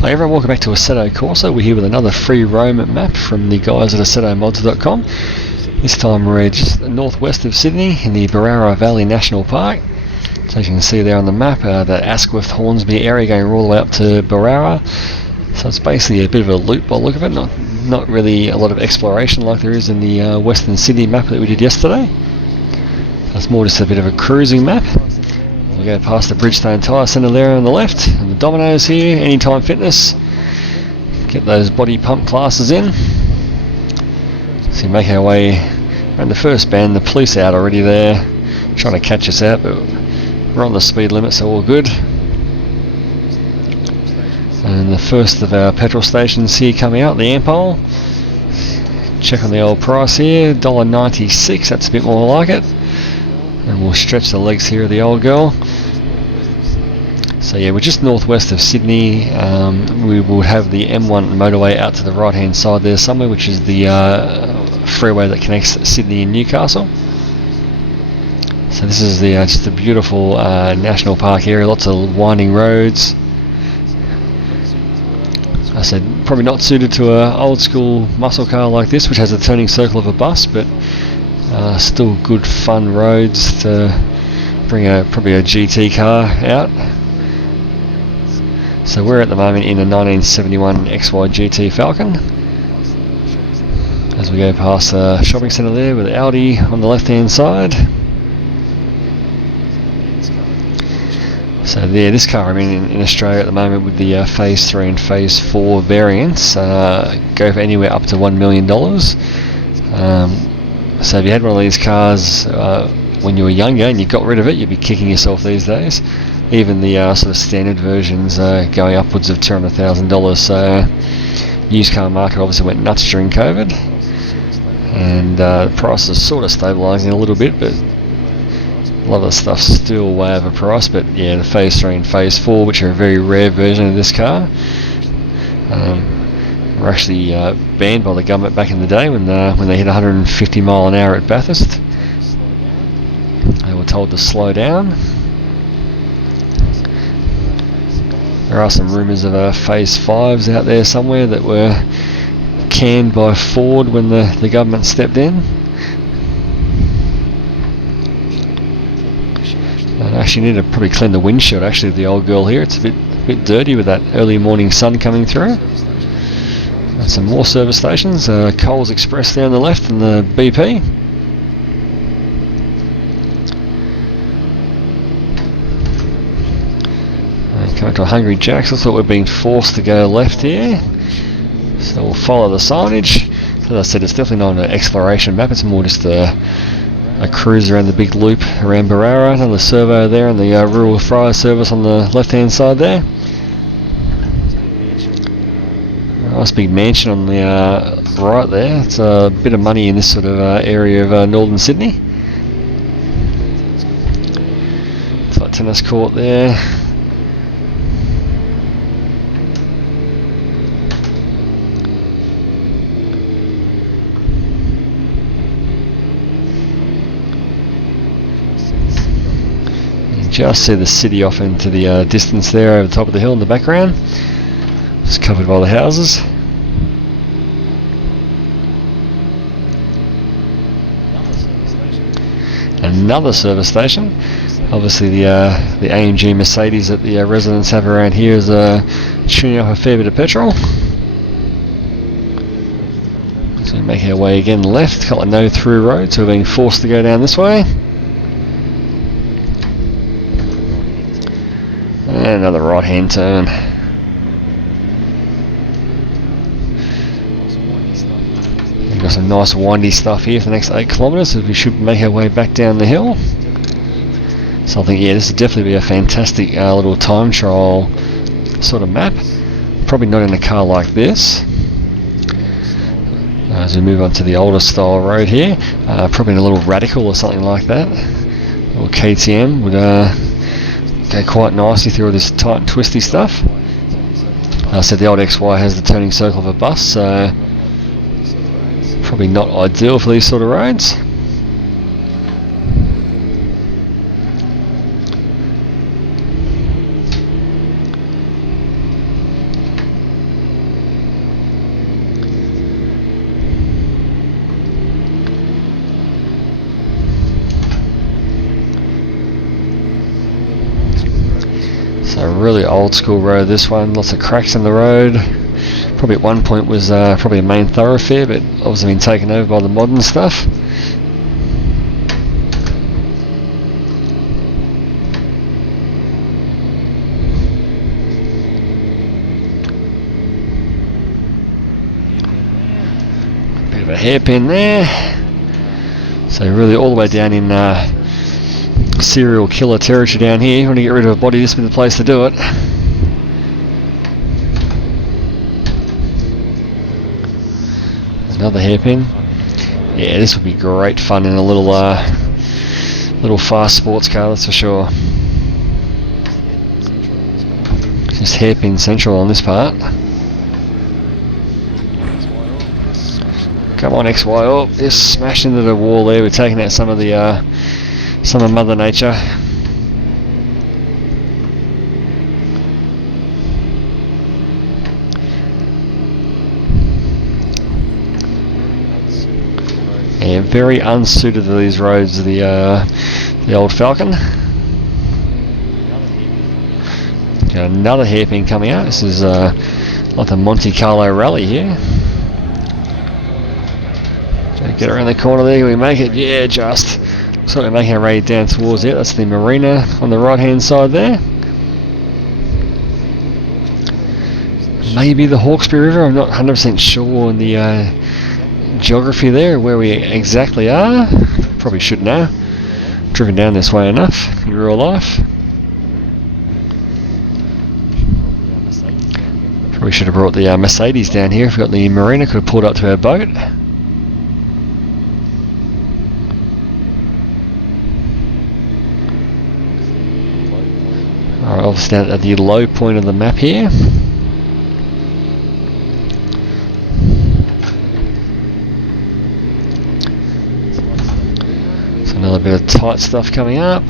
Hi everyone, welcome back to Assetto Corsa. We're here with another free roam map from the guys at AssettoMods.com. This time we're just northwest of Sydney in the Berowra Valley National Park. So as you can see there on the map, the Asquith Hornsby area going all the way up to Berowra. So it's basically a bit of a loop by the look of it, not really a lot of exploration like there is in the Western Sydney map that we did yesterday. So it's more just a bit of a cruising map. We go past the Bridgestone Tyre Centre there on the left, and the Domino's here, Anytime Fitness. Get those body pump classes in. So we make our way around the first bend, the police out already there, trying to catch us out, but we're on the speed limit, so all good. And the first of our petrol stations here coming out, the Ampol. Check on the old price here, $1.96, that's a bit more like it. And we'll stretch the legs here of the old girl. So yeah, we're just northwest of Sydney. We will have the M1 motorway out to the right hand side there somewhere, which is the freeway that connects Sydney and Newcastle. So this is the just a beautiful national park area, lots of winding roads. I said probably not suited to an old school muscle car like this, which has a turning circle of a bus, but still good fun roads to bring probably a GT car out. So we're at the moment in a 1971 XY GT Falcon. As we go past the shopping centre there with Audi on the left hand side. So there, this car, I mean, in Australia at the moment with the Phase 3 and Phase 4 variants, go for anywhere up to $1 million. So if you had one of these cars when you were younger and you got rid of it, you'd be kicking yourself these days. Even the sort of standard versions going upwards of $200,000. So used car market obviously went nuts during COVID, and the price is sort of stabilising a little bit, but a lot of the stuff's still way over price. But yeah, the Phase 3 and Phase 4, which are a very rare version of this car, were actually banned by the government back in the day when they hit 150 mile an hour at Bathurst. They were told to slow down. There are some rumours of Phase 5s out there somewhere that were canned by Ford when the government stepped in. I actually need to probably clean the windshield actually of the old girl here. It's a bit dirty with that early morning sun coming through. Some more service stations, Coles Express there on the left and the BP. Coming to a Hungry Jack's. I thought we're being forced to go left here, so we'll follow the signage. As I said, it's definitely not an exploration map, it's more just a cruise around the big loop around Berowra. Another servo there and the rural fryer service on the left hand side there. Nice big mansion on the right there. It's a bit of money in this sort of area of northern Sydney. It's like tennis court there. You just see the city off into the distance there over the top of the hill in the background. It's covered by the houses. Another service station. Obviously the AMG Mercedes that the residents have around here is chewing up a fair bit of petrol. So we make our way again left, a couple of no-through roads, so we're being forced to go down this way. And another right-hand turn. We've got some nice windy stuff here for the next 8 kilometres, as we should make our way back down the hill. So I think, yeah, this would definitely be a fantastic little time trial sort of map. Probably not in a car like this. As we move on to the older style road here, probably in a little Radical or something like that, or KTM would go quite nicely through all this tight and twisty stuff. I said the old XY has the turning circle of a bus, so probably not ideal for these sort of roads. really old school road, this one. Lots of cracks in the road. Probably at one point was probably a main thoroughfare, but obviously been taken over by the modern stuff. Bit of a hairpin there. So really all the way down in serial killer territory down here. You want to get rid of a body, this would be the place to do it. Another hairpin. Yeah, this would be great fun in a little little fast sports car, that's for sure. Just hairpin central on this part. Come on, XY. Oh, just smashed into the wall there. We're taking out some of Mother Nature. Yeah, very unsuited to these roads. The old Falcon. Got another hairpin coming out. This is like the Monte Carlo rally here. Get around the corner there, can we make it? Yeah, just. Looks like we're making our way down towards it. That's the marina on the right hand side there. Maybe the Hawkesbury River, I'm not 100% sure on the geography there, where we exactly are. Probably should know. Driven down this way enough in real life. Probably should have brought the Mercedes down here if we got the marina, could have pulled up to our boat. Alright, obviously at the low point of the map here. So another bit of tight stuff coming up.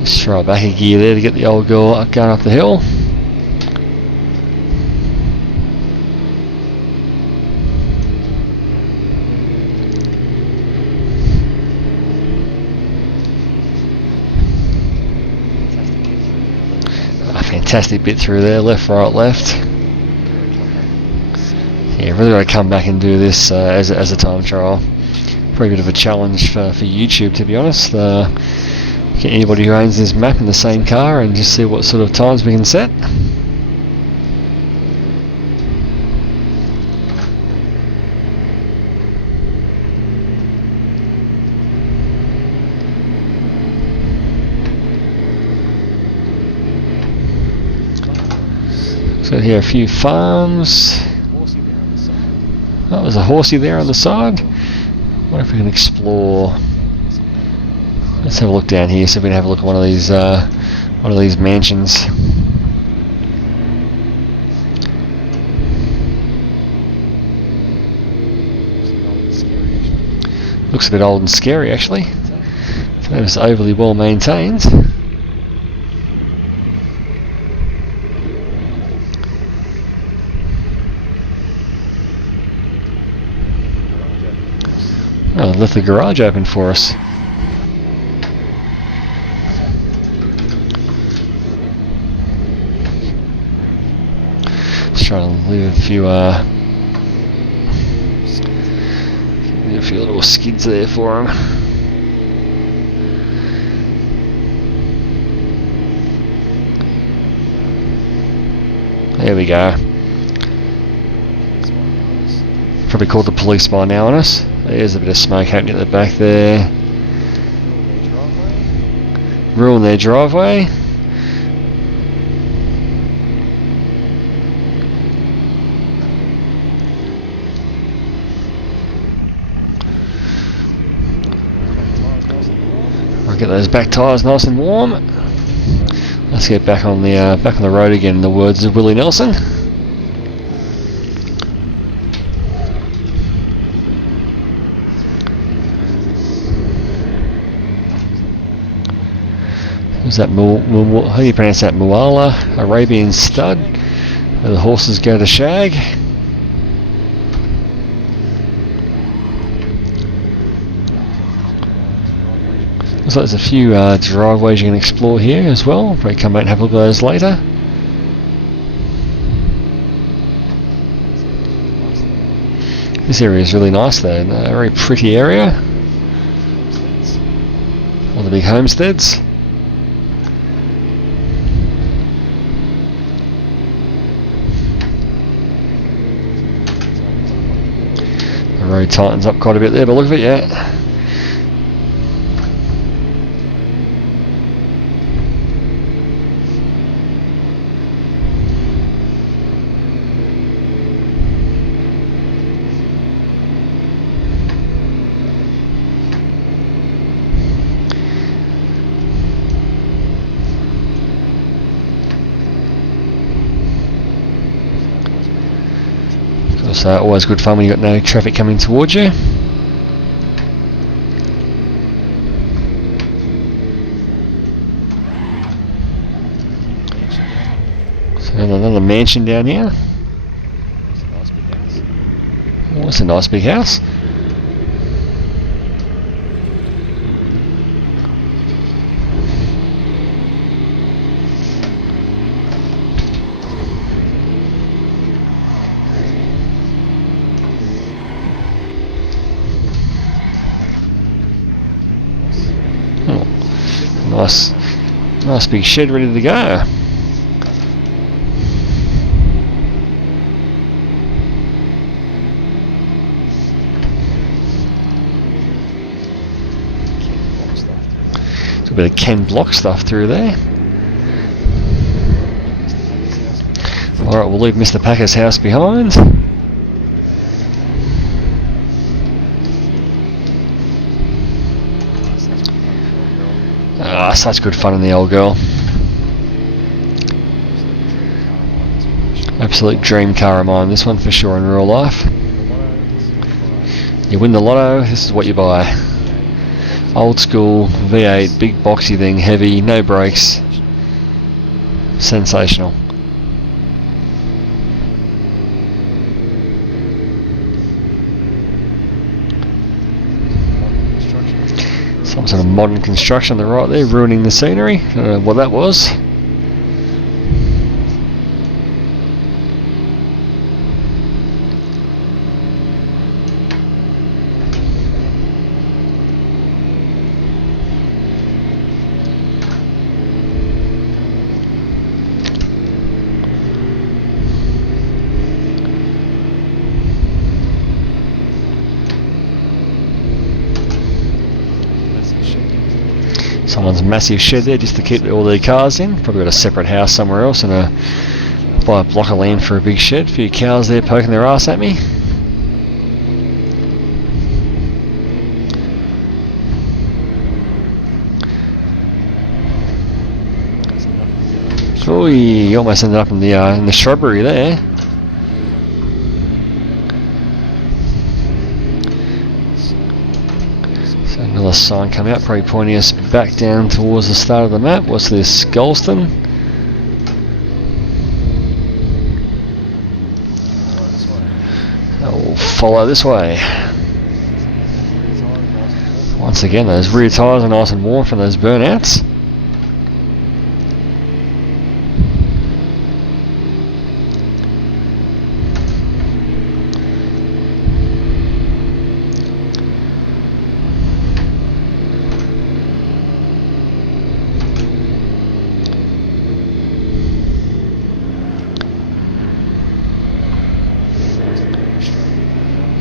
Just throw it back a gear there to get the old girl going up the hill. A fantastic bit through there, left, right, left. Yeah, really got to come back and do this as a time trial. Probably a bit of a challenge for YouTube, to be honest. Get anybody who owns this map in the same car and just see what sort of times we can set. So here a few farms. Oh, there's a horsey there on the side. What if we can explore? Let's have a look down here, so we can have a look at one of these mansions. Looks a bit old and scary, actually. It's overly well maintained. Oh, left the garage open for us. Just trying to leave a few little skids there for him. There we go. Probably called the police by now on us. There's a bit of smoke happening at the back there. Ruin their driveway. I'll get those back tyres nice and warm. Let's get back on the road again, in the words of Willie Nelson. Is that how do you pronounce that? Muala Arabian Stud, where the horses go to shag. Looks like there's a few driveways you can explore here as well. Probably come back and have a look at those later. This area is really nice though, a very pretty area. All the big homesteads. The road tightens up quite a bit there, but look at it, yeah. So always good fun when you've got no traffic coming towards you. So another mansion down here. Oh, it's a nice big house. Nice big shed ready to go. There's a bit of Ken Block stuff through there. Alright, we'll leave Mr. Packer's house behind. Such good fun in the old girl. Absolute dream car of mine, this one for sure in real life. You win the lotto, this is what you buy. Old school, V8, big boxy thing, heavy, no brakes. Sensational. Some sort of modern construction on the right there, ruining the scenery. I don't know what that was. Someone's massive shed there just to keep all their cars in. Probably got a separate house somewhere else and buy a block of land for a big shed. A few cows there poking their ass at me. Oh, you almost ended up in the shrubbery there. Another sign come out, probably pointing us back down towards the start of the map. What's this? Golston? We'll follow this way. Once again, those rear tyres are nice and warm from those burnouts.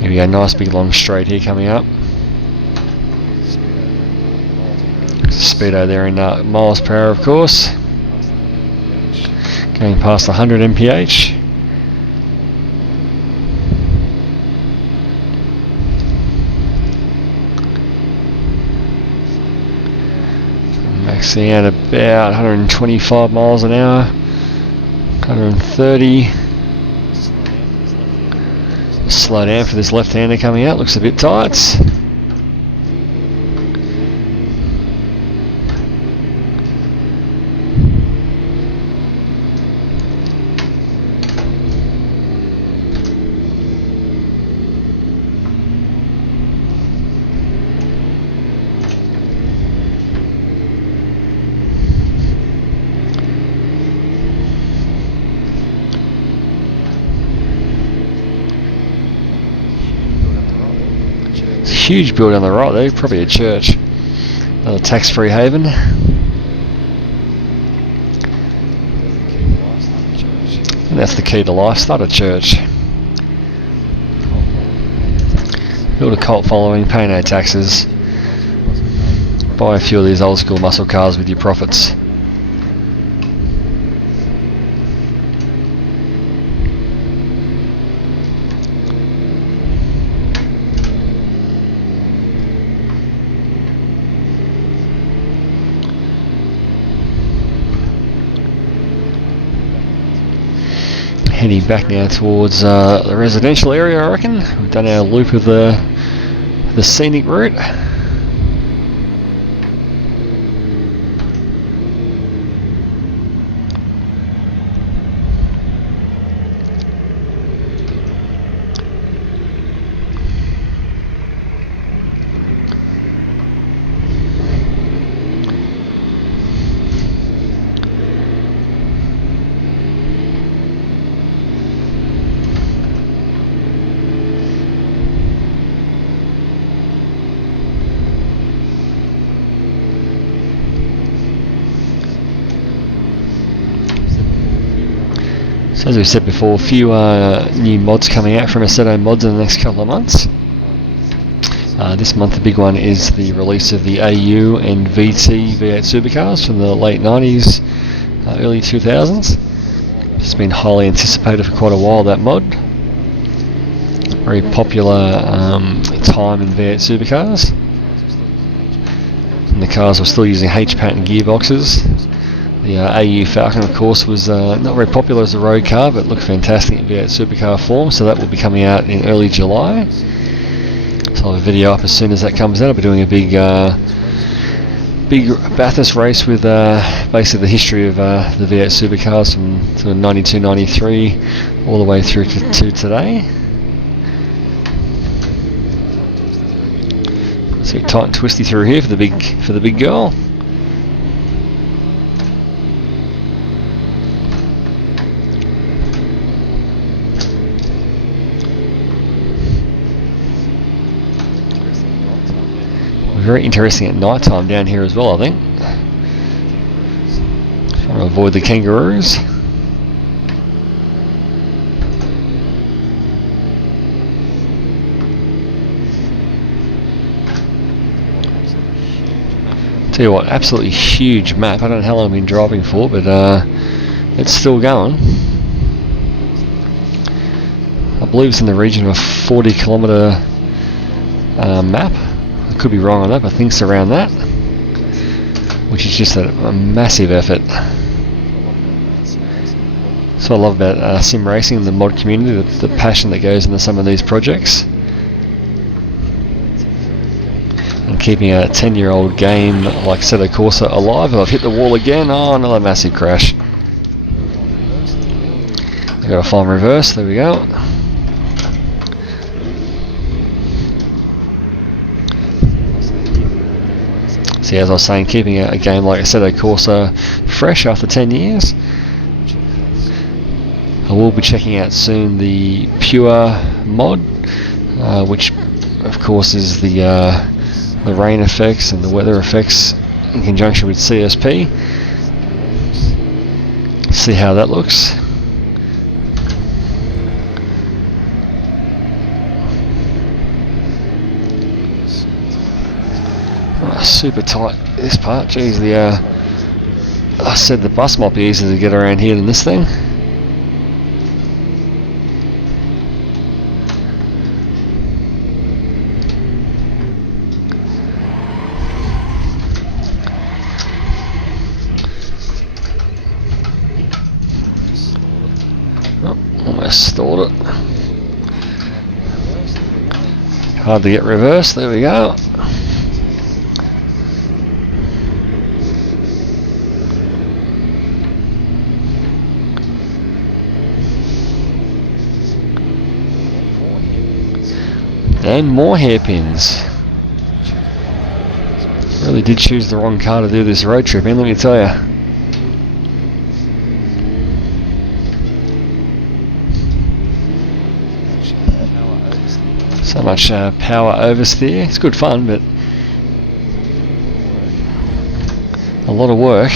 Here we go, nice big long straight here coming up. Speedo there in miles per hour, of course. Going past 100 mph. Max maxing out about 125 miles an hour, 130. Slow down for this left-hander coming out, looks a bit tight. Huge building on the right there, probably a church. Another tax-free haven. And that's the key to life, start a church. Build a cult following, pay no taxes. Buy a few of these old school muscle cars with your profits. Heading back now towards the residential area, I reckon. We've done our loop of the scenic route. So as we said before, a few new mods coming out from Assetto Mods in the next couple of months. This month the big one is the release of the AU and VT V8 supercars from the late 90s, early 2000s. It's been highly anticipated for quite a while, that mod. Very popular time in V8 supercars. And the cars were still using H-pattern gearboxes. The AU Falcon, of course, was not very popular as a road car, but looked fantastic in V8 supercar form, so that will be coming out in early July. So I'll have a video up as soon as that comes out. I'll be doing a big Bathurst race with basically the history of the V8 supercars from sort of 92, 93 all the way through to today. So tight and twisty through here for the big girl. Very interesting at night time down here as well, I think. Trying to avoid the kangaroos. Tell you what, absolutely huge map. I don't know how long I've been driving for, but it's still going. I believe it's in the region of a 40-kilometre map. I could be wrong on that, but I think it's around that, which is just a massive effort. So I love about sim racing and the mod community, the passion that goes into some of these projects, and keeping a 10-year-old game like Assetto Corsa alive. I've hit the wall again. Oh, another massive crash. I've got to find reverse. There we go. See, as I was saying, keeping a game like Assetto Corsa fresh after 10 years. I will be checking out soon the Pure mod, which of course is the rain effects and the weather effects in conjunction with CSP. See how that looks. Super tight this part. Geez, I said the bus might be easier to get around here than this thing. stalled it. Hard to get reversed, there we go. And more hairpins. Really did choose the wrong car to do this road trip in, let me tell you. So much power oversteer. It's good fun, but a lot of work.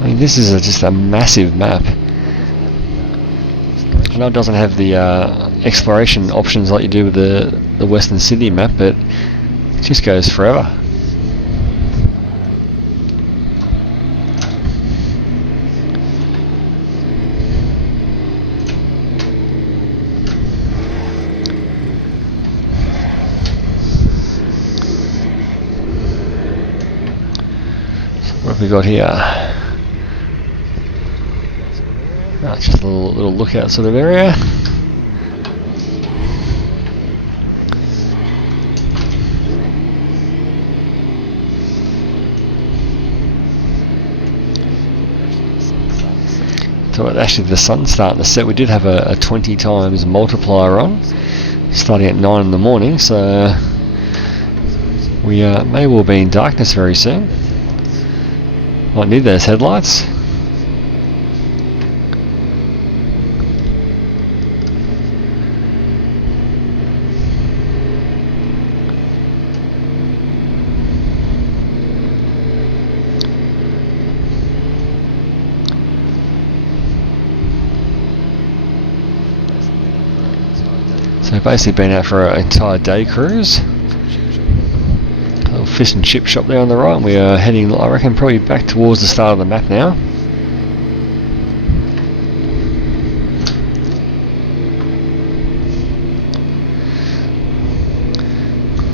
I mean, this is just a massive map. I know it doesn't have the exploration options like you do with the Western Sydney map, but it just goes forever. So what have we got here? Oh, just a little lookout sort of area. So actually the sun's starting to set. We did have a 20 times multiplier on, starting at 9 in the morning, so we may well be in darkness very soon. Might need those headlights. So basically been out for an entire day cruise. A little fish and chip shop there on the right, and we are heading, I reckon, probably back towards the start of the map now.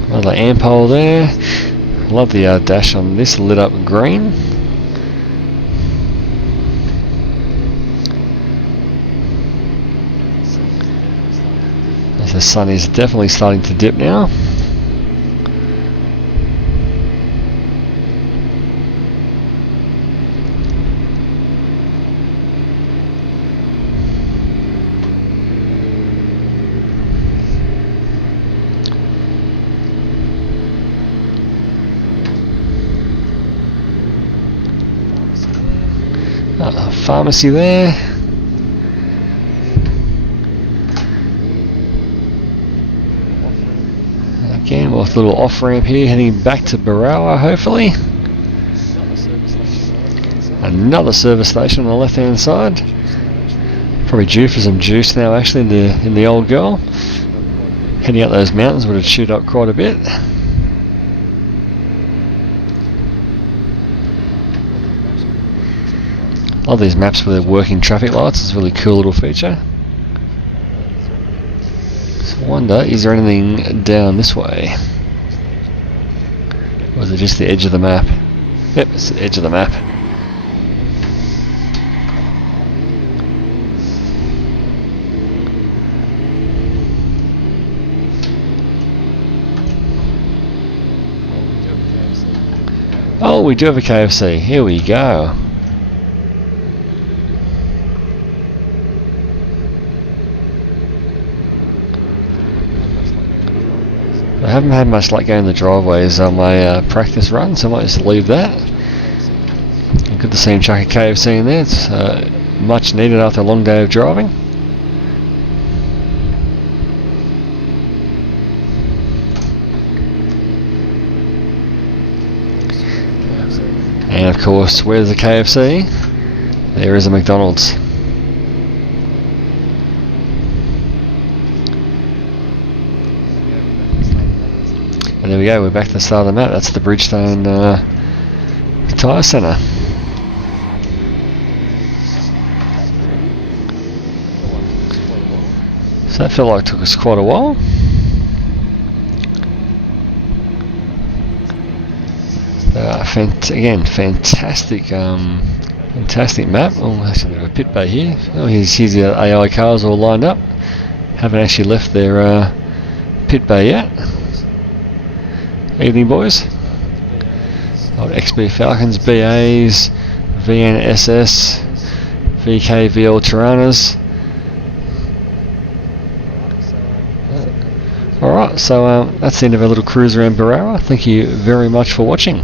Another amp hole there. Love the dash on this, lit up green. The sun is definitely starting to dip now. Pharmacy there. Again, with a little off ramp here, heading back to Berowra, hopefully. Another service station on the left hand side. Probably due for some juice now, actually, in the old girl. Heading up those mountains would have chewed up quite a bit. Love these maps with their working traffic lights. It's a really cool little feature. So I wonder, is there anything down this way? Or is it just the edge of the map? Yep, it's the edge of the map. Oh, we do have a KFC. Here we go. I haven't had much luck going the driveways on my practice run, so I might just leave that. Good to see him chuck a KFC in there. It's much needed after a long day of driving. And of course, where's the KFC? There is a McDonald's. And there we go, we're back to the start of the map. That's the Bridgestone Tyre Centre. So that felt like it took us quite a while. Again, fantastic map. Oh, actually, we have a pit bay here. Oh, here's the AI cars all lined up. Haven't actually left their pit bay yet. Evening, boys. Old XB Falcons, BAs, VNSS, VK VL Tiranas. Alright, so that's the end of our little cruise around Berowra. Thank you very much for watching.